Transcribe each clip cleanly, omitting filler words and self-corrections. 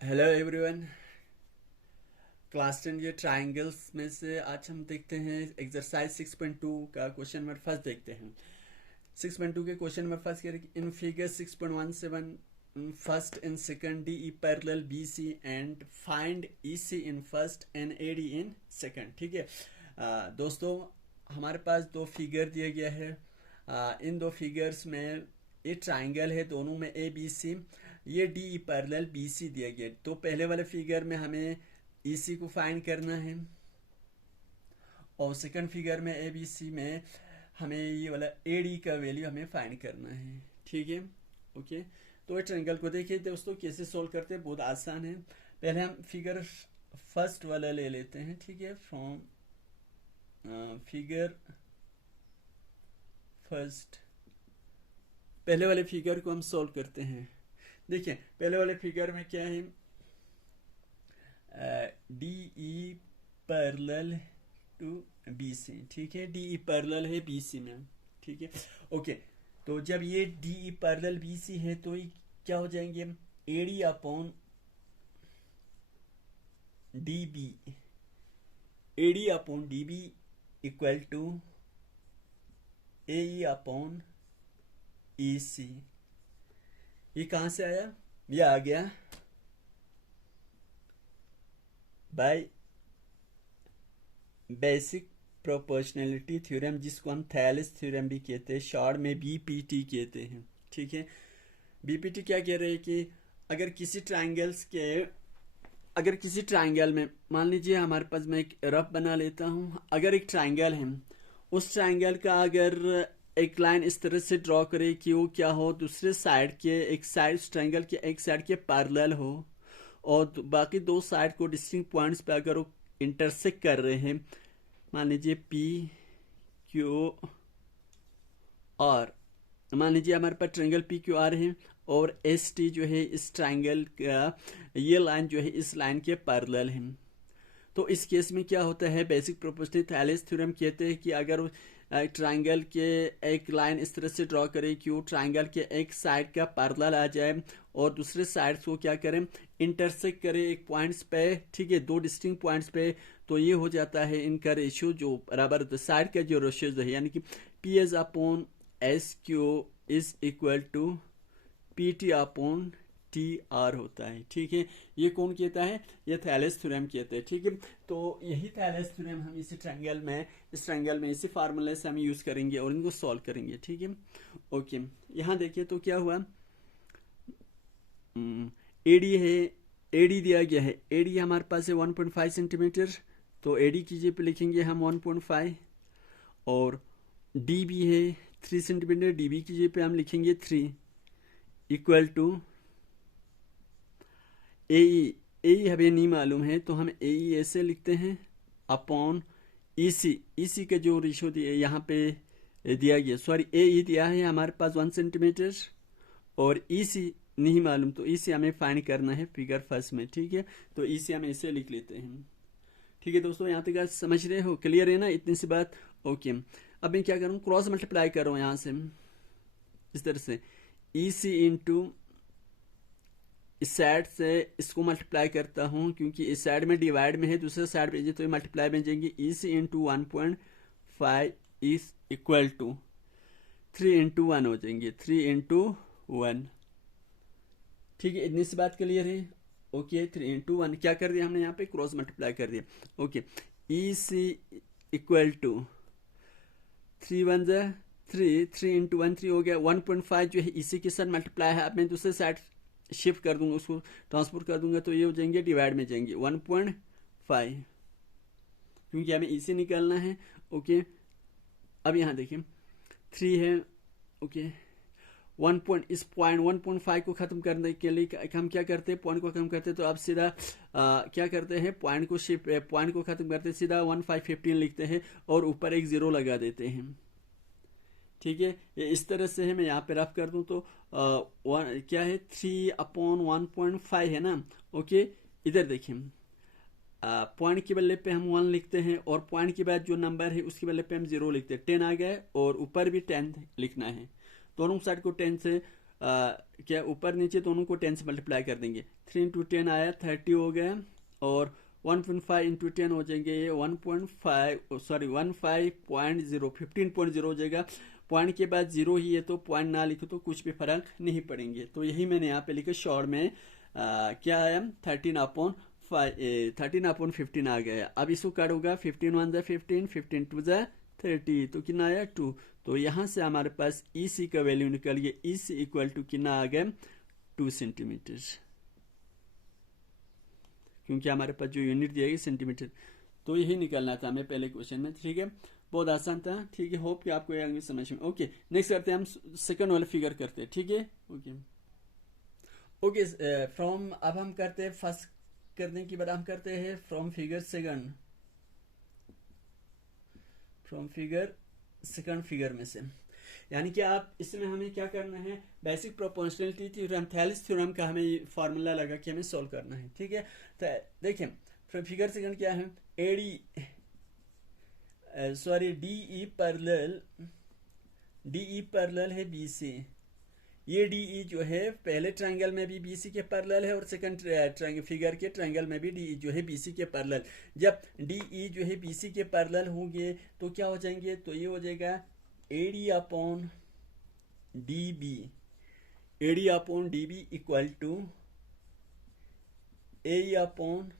Hello everyone. Class 10 ये triangles में से आज हम देखते हैं एक्सरसाइज 6.2 का क्वेश्चन नंबर फर्स्ट देखते हैं। 6.2 के क्वेश्चन नंबर फर्स्ट कह रहे कि in figure 6.17 first and second D E parallel B C and find E C in first and A D in second. ठीक है दोस्तों, हमारे पास दो फिगर दिया गया है। इन दो फिगर्स में ये ट्राइंगल है, दोनों में ए बी सी, ये D E parallel B C दिया गया। तो पहले वाले फिगर में हमें ई सी को फाइंड करना है और सेकंड फिगर में ए बी सी में हमें ये वाला ए डी का वैल्यू हमें फाइंड करना है। ठीक है, ओके। तो ये ट्रायंगल को देखिए दोस्तों कैसे सोल्व करते हैं, बहुत आसान है। पहले हम फिगर फर्स्ट वाला ले लेते हैं। ठीक है, फ्रॉम फिगर फर्स्ट, पहले वाले फिगर को हम सोल्व करते हैं। देखिए पहले वाले फिगर में क्या है, D E parallel to B C. ठीक है, डी ई पैरेलल है बी सी में। ठीक है, ओके। तो जब ये D E parallel B C है तो ये क्या हो जाएंगे, A D upon D B, A D upon D B equal to A E upon E C. ये कहां से आया, ये आ गया बाय बेसिक प्रोपोर्शनैलिटी थ्योरम, जिसको हम थैलिस थ्योरम भी कहते हैं, शॉर्ट में बीपीटी कहते हैं। ठीक है, बीपीटी क्या कह रहे हैं कि अगर किसी ट्राइंगल में मान लीजिए हमारे पास, मैं एक रफ बना लेता हूँ। अगर एक ट्राइंगल है, उस ट्राइंगल का अगर एक लाइन इस तरह से ड्रॉ करे कि वो क्या हो, दूसरे साइड के एक साइड, ट्राइंगल के एक साइड के पैरेलल हो और बाकी दो साइड को डिस्टिंक्ट पॉइंट्स पे अगर वो इंटरसेक्ट कर रहे हैं, मान लीजिए पी क्यू आर, मान लीजिए हमारे पास ट्रायंगल पी क्यू आर है और एस टी जो है इस ट्रायंगल का, ये लाइन जो है इस लाइन के पैरेलल है। तो इस केस में क्या होता है, बेसिक प्रोपोर्शनल थैलिस थ्योरम कहते हैं कि अगर ट्रायंगल के एक लाइन इस तरह से ड्रॉ करें कि वो ट्रायंगल के एक साइड का पैरेलल आ जाए और दूसरे साइड को क्या करें, इंटरसेक्ट करें एक पॉइंट्स पे। ठीक है, दो डिस्टिंक्ट पॉइंट्स पे, तो ये हो जाता है इनका रेशियो जो बराबर साइड का जो रेशियो है, यानी कि P S upon S Q is equal to P T upon T R होता है। ठीक है, ये कौन कहता है, ये थैलेस थ्योरम कहते हैं। ठीक है, तो यही थैलेस थ्योरम हम इस ट्रायंगल में इसी फार्मूले से हम यूज करेंगे और इनको सॉल्व करेंगे। ठीक है, ओके। यहाँ देखिए तो क्या हुआ, एडी है, एडी दिया गया है, एडी हमारे पास है 1.5 सेंटीमीटर, तो एडी की जगह पे लिखेंगे हम 1.5 और डी बी है 3 सेंटीमीटर, डी बी की जगह पे हम लिखेंगे 3 इक्वल टू ए हमें नहीं मालूम है तो हम ए ऐसे लिखते हैं अपॉन ई सी का जो रेशो दिया यहाँ पे दिया गया, सॉरी ए दिया है हमारे पास 1 सेंटीमीटर और ई सी नहीं मालूम, तो ई सी हमें फाइंड करना है फिगर फर्स्ट में। ठीक है, तो ई सी हम ऐसे लिख लेते हैं। ठीक है दोस्तों, यहाँ तक समझ रहे हो, क्लियर है ना इतनी सी बात। ओके, अब मैं क्या करूँ, क्रॉस मल्टीप्लाई कर रहा हूँ यहाँ से इस तरह से, ई सी इंटू इस साइड से इसको मल्टीप्लाई करता हूँ क्योंकि इस साइड में डिवाइड में है, दूसरे साइड भेजे तो ये मल्टीप्लाई में जाएंगे। E C into 1.5 is equal to 3 into 1 हो जाएंगे, 3 इंटू 1। ठीक है, इतनी सी बात क्लियर है। ओके, 3 इंटू 1 क्या कर दिया हमने, यहाँ पे क्रॉस मल्टीप्लाई कर दिया। Okay, E C equal to 3 1 3, 3 into 1 3 हो गया। 1.5 जो है इसी के साथ मल्टीप्लाई है, अब मैं दूसरे साइड शिफ्ट कर दूंगा, उसको ट्रांसपोर्ट कर दूंगा तो ये हो जाएंगे डिवाइड में जाएंगे 1.5, क्योंकि हमें इसे निकालना है। ओके, अब यहाँ देखिए 3 है। ओके, इस पॉइंट 1.5 को खत्म करने के लिए हम क्या करते हैं, पॉइंट को खत्म करते हैं, तो अब सीधा क्या करते हैं, पॉइंट को खत्म करते हैं, सीधा 15 लिखते हैं और ऊपर एक 0 लगा देते हैं। ठीक है, ये इस तरह से है, मैं यहाँ पे रफ कर दूं तो क्या है 3 अपॉन 1.5 है ना। ओके, इधर देखिए पॉइंट के बल्ले पे हम 1 लिखते हैं और पॉइंट के बाद जो नंबर है उसके बल्ले पे हम 0 लिखते हैं। 10 आ गया और ऊपर भी 10 लिखना है, दोनों साइड को 10 से क्या ऊपर नीचे दोनों को 10 से मल्टीप्लाई कर देंगे। 3 इंटू 10 आया 30 हो गया, और 1.5 इंटू 10 हो जाएंगे ये 15.0 हो जाएगा। पॉइंट के बाद जीरो ही है तो पॉइंट ना लिखो तो कुछ भी फर्क नहीं पड़ेंगे। तो यही मैंने यहाँ पे लिखा शॉर्ट में क्या आया 13/15 आ गया। अब इसको कट होगा 15 1 जा 15, 15 2 जा 30, तो कितना आया 2। तो यहाँ से हमारे पास EC का वैल्यू निकल गया। EC इक्वल टू कितना आ गया 2 सेंटीमीटर, क्योंकि हमारे पास जो यूनिट दिया गया सेंटीमीटर। तो यही निकलना था हमें पहले क्वेश्चन में। ठीक है, बहुत आसान था। ठीक है, होप कि आपको ये समझ में। ओके, नेक्स्ट करते हैं हम सेकंड वाला फिगर करते हैं। ठीक है, ओके ओके फ्रॉम, अब हम करते हैं फर्स्ट करने के बाद हम करते हैं from figure second, from figure second figure में से। यानी कि आप इसमें हमें क्या करना है, बेसिक प्रोपोर्शनलिटी थ्योरम, थैलिस थ्योरम का हमें फार्मूला लगा के हमें सॉल्व करना है। ठीक है, तो देखिए फिगर सेकंड क्या है, एडी सॉरी DE पैरेलल है BC। ये DE जो है पहले ट्रायंगल में भी BC के पैरेलल है, और सेकंड फिगर के ट्रायंगल में भी DE जो है BC के पैरेलल। जब DE जो है BC के पैरेलल होंगे तो क्या हो जाएंगे, तो ये हो जाएगा AD upon DB equal to AE upon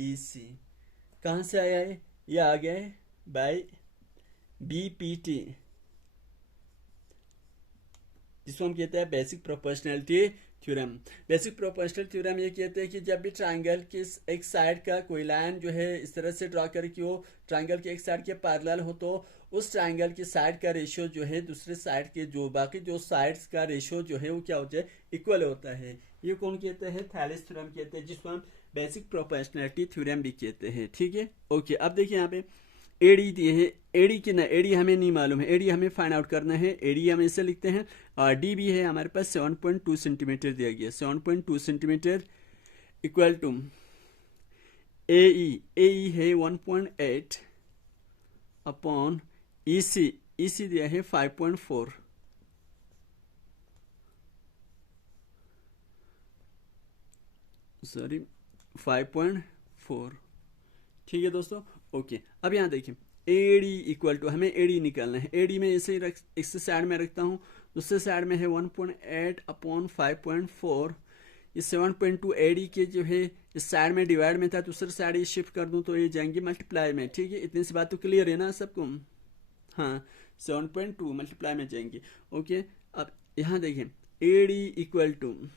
EC। कहाँ से आया है, ये आ गया है बाय BPT, जिसको हम कहते हैं basic proportionality theorem. Basic proportional theorem ये कहते हैं कि जब भी ट्रायंगल के एक साइड का कोई लाइन जो है इस तरह से ड्रॉ करके वो ट्रायंगल के एक साइड के पैरेलल हो, तो उस ट्रायंगल की साइड का रेशियो जो है दूसरे साइड के जो बाकी जो साइड्स का रेशियो जो है वो क्या होता है, इक्वल होता है। ये कौन कहते हैं, थैलिस थ्योरम कहते हैं, जिसको हम बेसिक प्रोपोर्शनलिटी थ्योरम भी कहते हैं। ठीक है, ओके। अब देखिए यहाँ पे एडी दिए है, एडी की ना, एडी हमें नहीं मालूम है, एडी हमें फाइंड आउट करना है। एडी हम इसे लिखते हैं, और डी भी है हमारे पास 7.2 सेंटीमीटर दिया गया, 7.2 सेंटीमीटर इक्वल टू AE है 1.8 अपॉन EC दिया है 5.4, सॉरी 5.4। ठीक है दोस्तों, ओके। अब यहाँ देखिए AD इक्वल टू, हमें AD निकालना है। AD में इसे इस साइड में रखता हूँ, दूसरे साइड में है 1.8 अपॉन 5.4। ये 7.2 AD के जो है इस साइड में डिवाइड में था, दूसरे साइड ये शिफ्ट कर दूं तो ये जाएंगे मल्टीप्लाई में। ठीक है, इतनी सी बात तो क्लियर है ना सबको। हाँ, 7.2 मल्टीप्लाई में जाएंगे। ओके, अब यहाँ देखिए AD इक्वल टू,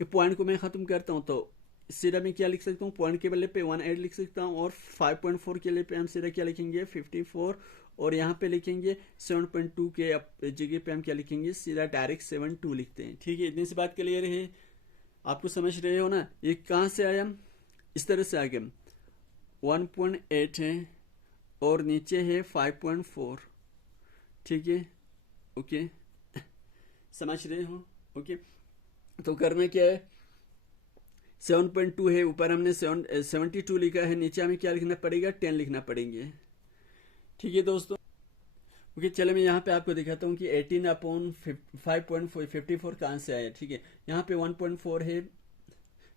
ये पॉइंट को मैं खत्म करता हूँ तो सीधा में क्या लिख सकता हूँ, पॉइंट के बल्ले पे 1.8 लिख सकता हूँ, और 5.4 के लिए पे हम सीधा क्या लिखेंगे 54, और यहाँ पे लिखेंगे 7.2 के जगह पे हम क्या लिखेंगे, सीधा डायरेक्ट 7.2 लिखते हैं। ठीक है, इतनी सी बात क्लियर है, आपको समझ रहे हो ना। ये कहाँ से आया, इस तरह से आ गया, 1.8 है और नीचे है 5.4। ठीक है, ओके समझ रहे हो। ओके, तो करना क्या है, 7.2 है, ऊपर हमने 72 लिखा है, नीचे हमें क्या लिखना पड़ेगा, 10 लिखना पड़ेंगे। ठीक है दोस्तों, ओके चलो मैं यहाँ पे आपको दिखाता हूँ कि 18 अपॉन 5.54 कहाँ से आया। ठीक है, यहाँ पे 1.4 है,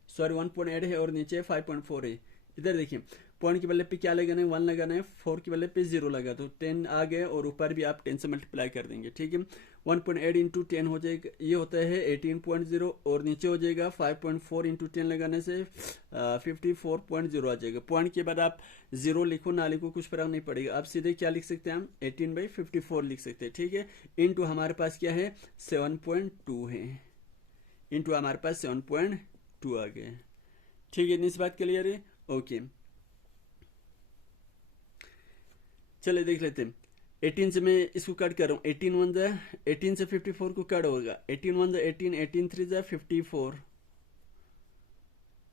सॉरी 1.8 है और नीचे 5.4 है। इधर देखिए पॉइंट के बल्ले पे क्या लगाना है, 1 लगाना है, 4 के बल्ले पे 0 लगा, तो 10 आ गए, और ऊपर भी आप 10 से मल्टीप्लाई कर देंगे। ठीक है, 1.8 इंटू 10 हो जाएगा, ये होता है 18.0, और नीचे हो जाएगा 5.4 इंटू 10 लगाने से 54.0 आ जाएगा। पॉइंट के बाद आप 0 लिखो ना लिखो कुछ फर्क नहीं पड़ेगा, आप सीधे क्या लिख सकते हैं, हम 18/54 लिख सकते हैं। ठीक है, इंटू हमारे पास क्या है 7.2 है, इंटू हमारे पास 7.2 आ गए। ठीक है, इतनी सी बात क्लियर है। ओके चले देख लेते हैं, 18 से मैं इसको कट कर रहा हूँ, 18 से 54 को कट होगा, 18 1 18, 18 3 54,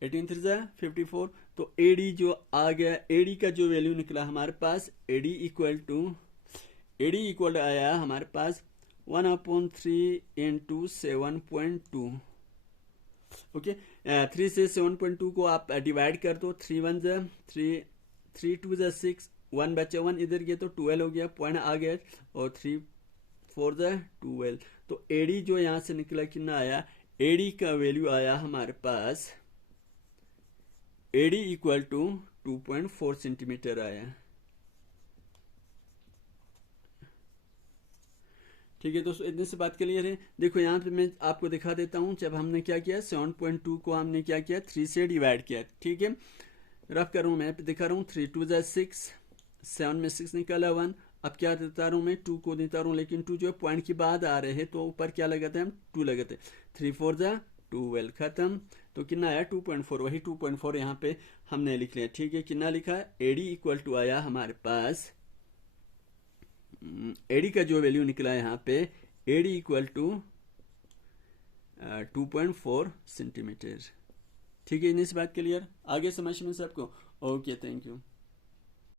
18 3 54। तो AD जो आ गया, AD का जो वैल्यू निकला हमारे पास, AD इक्वल आया हमारे पास 1/3 इंटू 7.2। ओके, 3 से 7.2 को आप डिवाइड कर दो, 3 1 3, 3 2 6, 1 बचा 1 इधर गया तो 12 हो गया, पॉइंट आ गया, और 3 4 ज़ा 12। तो एडी जो यहाँ से निकला कितना आया, एडी का वैल्यू आया हमारे पास, एडी इक्वल टू 2.4 सेंटीमीटर आया। ठीक है दोस्तों, इतने से बात क्लियर है। देखो यहाँ पे मैं आपको दिखा देता हूँ, जब हमने क्या किया 7.2 को हमने क्या किया 3 से डिवाइड किया। ठीक है, रफ कर रहा हूँ मैं दिखा रहा हूँ, 3 2 ज़ा 6, 7 में 6 निकाला 1। अब क्या देता रहा हूँ मैं 2 को देता रहा हूँ, लेकिन 2 जो है पॉइंट के बाद आ रहे हैं तो ऊपर क्या लगाते हैं हम 2 लगाते हैं। 3 4 ज़ा 12 खत्म। तो कितना आया 2.4, वही 2.4 यहाँ पे हमने लिख लिया। ठीक है, कितना लिखा है, एडी इक्वल टू आया हमारे पास, एडी का जो वैल्यू निकला है यहाँ पे, एडी इक्वल टू 2.4 सेंटीमीटर। ठीक है, इतनी सी बात क्लियर, आगे समझ में सबको। Okay, thank you.